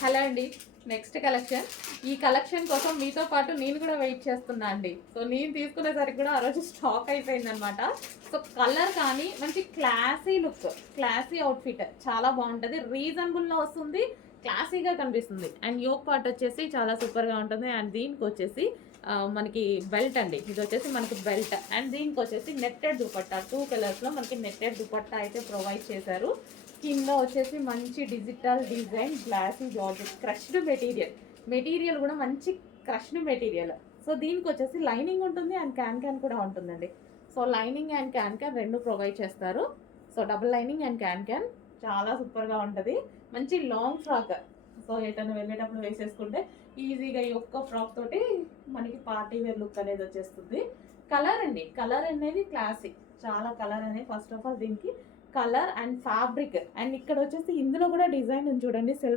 Hello అండి. Next collection. ఈ collection కోసం మీతో పాటు నేను కూడా వెయిట్ చేస్తున్నా అండి. సో నేను తీసుకునేసరికి కూడా ఆ రోజు స్టాక్ అయిపోయిందనమాట. సో కలర్ కానీ మంచి క్లాసీ లుక్, క్లాసీ అవుట్ఫిట్ చాలా బాగుంటుంది. రీజనబుల్లో వస్తుంది, క్లాసీగా కనిపిస్తుంది. అండ్ యోక్ పార్ట్ వచ్చేసి చాలా సూపర్గా ఉంటుంది. అండ్ దీనికి వచ్చేసి మనకి బెల్ట్ అండి. ఇది వచ్చేసి మనకి బెల్ట్ అండ్ దీనికి వచ్చేసి నెట్టెడ్ దుపట్టా 2 కలర్స్లో మనకి నెట్టెడ్ దుపట్టా అయితే ప్రొవైడ్ చేశారు. కింద వచ్చేసి మంచి digital design glassy georgette crushed material కూడా మంచి క్రష్డ్ మెటీరియల్. సో దీనికి వచ్చేసి లైనింగ్ ఉంటుంది అండ్ క్యాన్ కూడా ఉంటుందండి. సో లైనింగ్ అండ్ క్యాన్ రెండు ప్రొవైడ్ చేస్తారు. So double lining and can చాలా సూపర్గా ఉంటుంది. మంచి లాంగ్ ఫ్రాక్. సో ఎటన్నా వెళ్ళేటప్పుడు వేసేసుకుంటే ఈజీగా ఈ ఒక్క ఫ్రాక్ తోటి మనకి పార్టీ వేర్ లుక్ అనేది వచ్చేస్తుంది. కలర్ అండి, కలర్ అనేది క్లాసిక్, చాలా కలర్ అనేది ఫస్ట్ ఆఫ్ ఆల్ దీనికి కలర్ అండ్ ఫ్యాబ్రిక్. అండ్ ఇక్కడ వచ్చేసి ఇందులో కూడా డిజైన్ ఉంది చూడండి, సెల్ఫ్